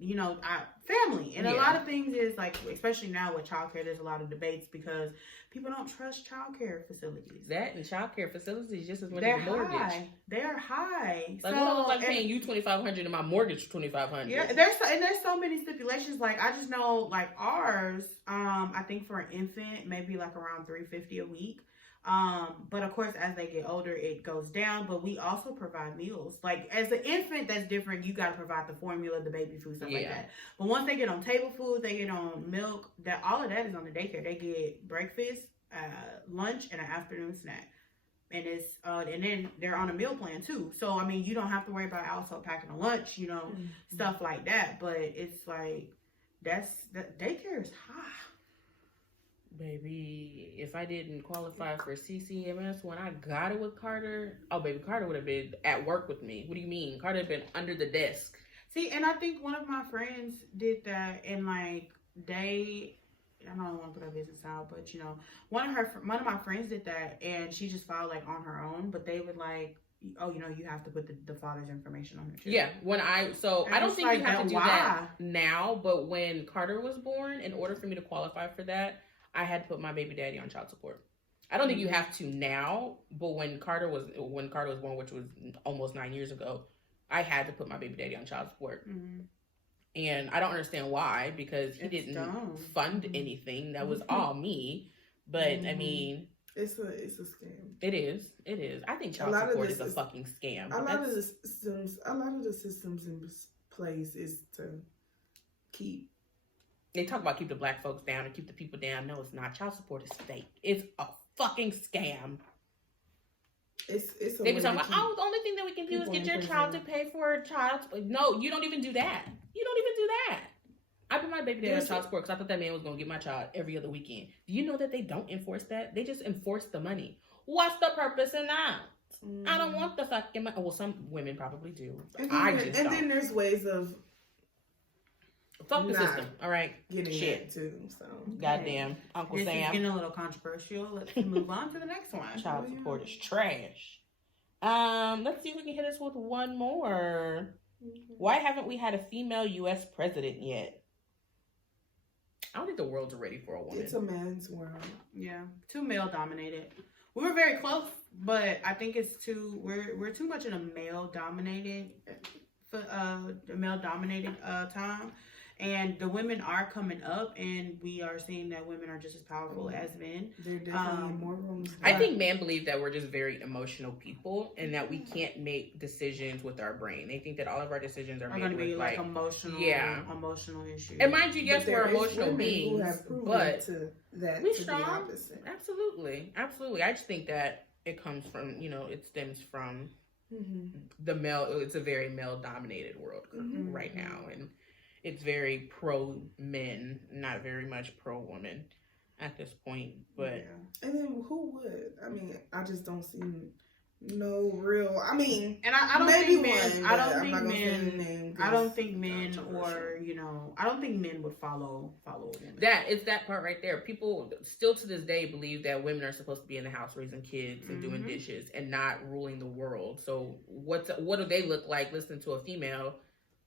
family. And a lot of things is like, especially now with childcare, there's a lot of debates because people don't trust childcare facilities. That and childcare facilities just as much as a mortgage. They're high. Like, what was paying you $2,500 and my mortgage $2,500? Yeah, there's so many stipulations. Like I just know, like ours, I think for an infant, maybe like around $350 a week. But of course, as they get older, it goes down. But we also provide meals. Like as an infant, that's different. You got to provide the formula, the baby food, stuff like that. But once they get on table food, they get on milk. That all of that is on the daycare. They get breakfast, lunch, and an afternoon snack. And it's and then they're on a meal plan too. So I mean, you don't have to worry about also packing a lunch, stuff like that. But it's like daycare is high. Baby, if I didn't qualify for CCMS when I got it with Carter, Carter would have been at work with me. What do you mean? Carter had been under the desk. See, and I think one of my friends did that, and like I don't want to put her business out, but one of my friends did that, and she just filed like on her own, but they would like, you have to put the father's information on her. Yeah, I don't think you have to do that now, but when Carter was born, in order for me to qualify for that, I had to put my baby daddy on child support. I don't think you have to now, but when Carter was born, which was almost 9 years ago, I had to put my baby daddy on child support. Mm-hmm. And I don't understand why, because he didn't fund anything. That was all me. But I mean, it's a scam. It is. I think child support is a fucking scam. A lot of the systems in place is to keep. They talk about keep the black folks down and keep the people down. No, it's not. Child support is fake. It's a fucking scam. They be talking about, the only thing that we can do is get your child to pay for a child. No, you don't even do that. I put my baby daddy on child support because I thought that man was going to get my child every other weekend. Do you know that they don't enforce that? They just enforce the money. What's the purpose in that? I don't want the fucking money. Well, some women probably do. Then there's ways of fuck the system. All right. Getting shit too. So goddamn Uncle Sam. This is getting a little controversial. Let's move on to the next one. Child support is trash. Let's see if we can hit us with one more. Why haven't we had a female U.S. president yet? I don't think the world's ready for a woman. It's a man's world. Yeah, too male dominated. We were very close, but I think we're too much in a male dominated time. And the women are coming up, and we are seeing that women are just as powerful as men. They're definitely in more rooms. I think men believe that we're just very emotional people, and that we can't make decisions with our brain. They think that all of our decisions are going to be with, like emotional issues. And mind you, yes, we're emotional beings, who have proven but that we to strong. be opposite. Absolutely. I just think that it comes from, it stems from the male. It's a very male-dominated world right now, and it's very pro-men, not very much pro-woman at this point. But and then who would? I mean, I just don't see no real. I mean, and I don't maybe think men. one, I don't think men. I don't think men would follow a woman. It's that part right there. People still to this day believe that women are supposed to be in the house raising kids and doing dishes and not ruling the world. So what do they look like listening to a female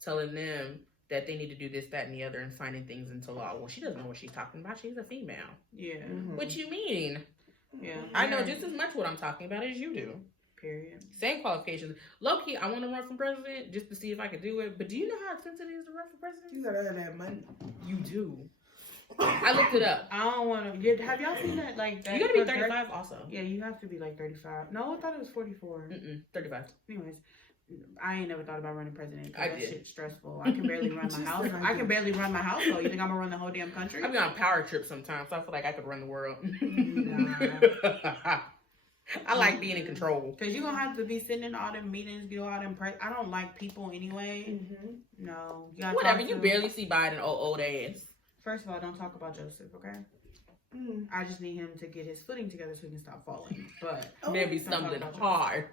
telling them that they need to do this, that, and the other, and signing things into law? Well, she doesn't know what she's talking about. She's a female. Yeah. What you mean? Yeah. I know just as much what I'm talking about as you do. Period. Same qualifications. Low-key, I want to run for president just to see if I could do it. But do you know how expensive it is to run for president? You gotta have that money. You do. I looked it up. I don't want to. Have y'all seen that? Like that, you gotta be 35 also. Yeah, you have to be like 35. No, I thought it was 44. 35. Anyways, I ain't never thought about running president. I that did. Shit's stressful. I can barely run my house. I can barely run my house. So you think I'm gonna run the whole damn country? I've been on power trips sometimes, so I feel like I could run the world. Nah. I like being in control. Cause you're gonna have to be sitting in all them meetings, do all them. I don't like people anyway. No. Whatever. You barely see Biden old ass. First of all, don't talk about Joseph, okay? I just need him to get his footing together so he can stop falling. But man be stumbling hard.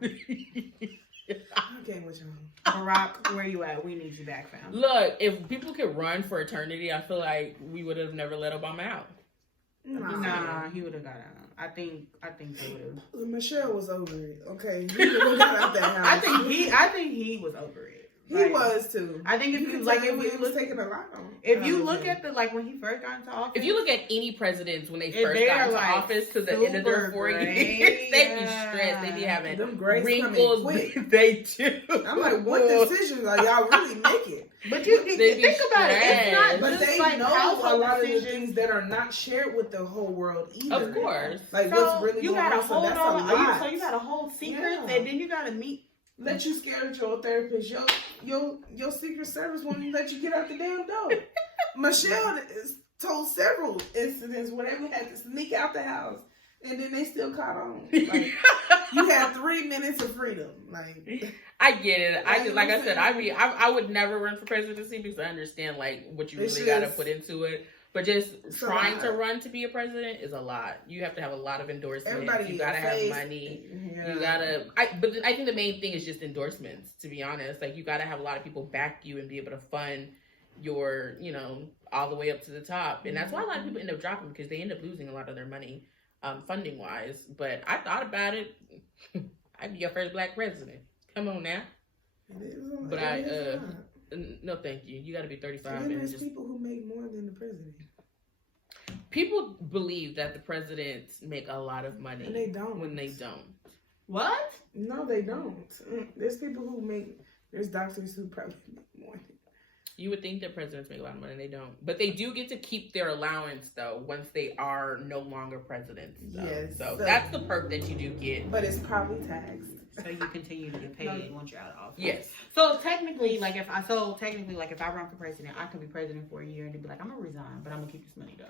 Okay, with you. Barack, where you at? We need you back, fam. Look, if people could run for eternity, I feel like we would have never let Obama out. Nah, he would have got out. I think they would have. Michelle was over it. Okay, he would have got out that house. I think he was over it. He was too. I think if you was taking a lot on. If you look at when he first got into office, if you look at any presidents when they first got into office to the end of their 4 years, they be stressed. They be having wrinkles. They do. I'm like, what decisions are y'all really making? But you think about it. It's not but just they like know a lot of the things that are not shared with the whole world either. Of course. Like so what's really you going gotta on. hold So that's a lot. So you gotta hold secrets, and then you gotta meet. Let you scare your therapist. Your Secret Service won't let you get out the damn door. Michelle told several incidents where they had to sneak out the house, and then they still caught on. Like, you had 3 minutes of freedom. Like, I get it. I said, I would never run for presidency because I understand what you really got to put into it. But just trying to run to be a president is a lot. You have to have a lot of endorsements. You gotta have money. Yeah. You gotta. But I think the main thing is just endorsements. To be honest, you gotta have a lot of people back you and be able to fund your, all the way up to the top. And that's why a lot of people end up dropping because they end up losing a lot of their money, funding wise. But I thought about it. I'd be your first black president. Come on now. But no, thank you. You got to be 35. And there's people who make more than the president. People believe that the presidents make a lot of money. And they don't. When they don't. What? No, they don't. There's people who make... There's doctors who probably make more. You would think that presidents make a lot of money. They don't. But they do get to keep their allowance, though, once they are no longer presidents. Yes. So that's the perk that you do get. But it's probably taxed. So you continue to get paid once you're out of office. Yes. So technically, if I run for president, I can be president for a year and they'd be like, I'm gonna resign, but I'm gonna keep this money though.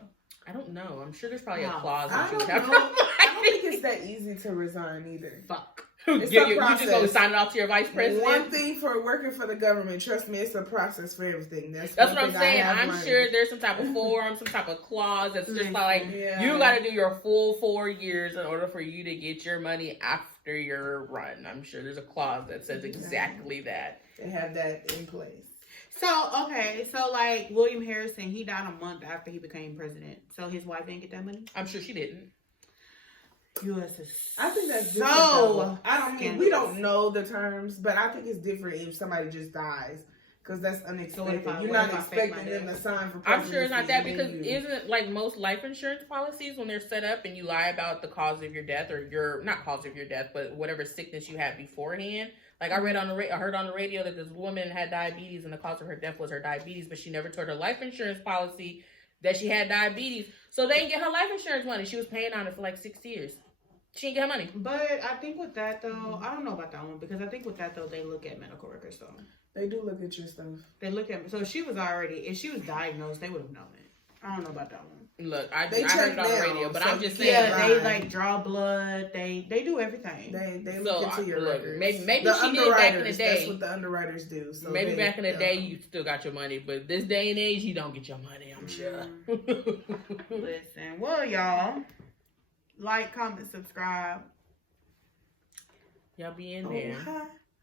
I don't know. I'm sure there's probably a clause that I you don't have. know. I don't think it's that easy to resign either. Fuck. It's you a process. just go sign it off to your vice president. One thing for working for the government, trust me, it's a process for everything. That's what I'm saying. I'm sure there's some type of form, some type of clause that's just you got to do your full 4 years in order for you to get your money after your run. I'm sure there's a clause that says exactly that. They have that in place. So, okay. So, William Harrison, he died a month after he became president. So, his wife didn't get that money? I'm sure she didn't. U.S. is I think that's different. We don't know the terms, but I think it's different if somebody just dies. Because that's So unexpected. what You're if not I fake expecting my them to death? sign for I'm sure it's not that presidency, because and then isn't like most life insurance policies when they're set up and you lie about the cause of your death or your not cause of your death but whatever sickness you had beforehand. Like I heard on the radio that this woman had diabetes and the cause of her death was her diabetes, but she never told her life insurance policy that she had diabetes, so they didn't get her life insurance money. She was paying on it for like 6 years. She didn't get her money. But I think with that though, I don't know about that one because I think with that though, they look at medical records though. they do look at your stuff. They look at so if she was diagnosed, they would have known it. I don't know about that one. Look, I They heard check it on the now, radio, but so I'm just saying. Yeah, right. they like draw blood. They do everything. They So, look into your look, records. maybe the she did back in the underwriters, day. That's what the underwriters do. So Maybe back in the day, yeah. you still got your money, but this day and age, you don't get your money. I'm sure. Listen, well, y'all, like, comment, subscribe. Y'all be in Oh, there. hi.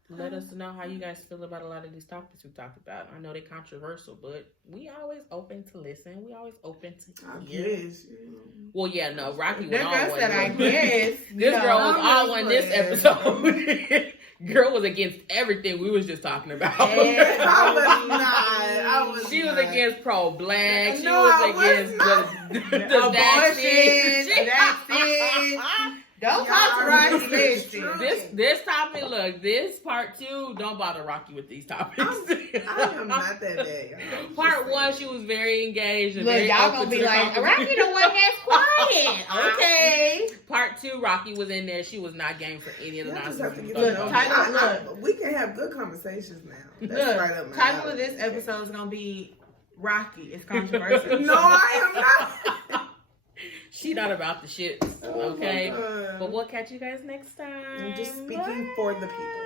Let us know how you guys feel about a lot of these topics we talked about. I know they're controversial, but we always open to listen. We always open to I hear. guess. Well, yeah, no, Rocky was That on girl one. said, I guess. This girl was I'm on just one this playing. episode. Girl was against everything we was just talking about. Yeah. I was not. I was She was not. against pro-black. She No, was I was against not. the Abortion, vaccine. Don't talk to Y'all Rocky. Listen. true. This topic, look, this part 2, don't bother Rocky with these topics. I am not that bad. Part 1, she was very engaged. And Look, very y'all open gonna to be the like, conversation. Rocky the one that's quiet. Okay. Part 2, Rocky was in there. She was not game for any of the Y'all just nonsense. have to get Look, to know Tyler, me. look. We can have good conversations now. That's Look, right up my title alley. of this episode is gonna be Rocky. It's controversial. No, I am not. She not about the shit. Oh, Okay. my God. But we'll catch you guys next time. I'm just speaking for the people.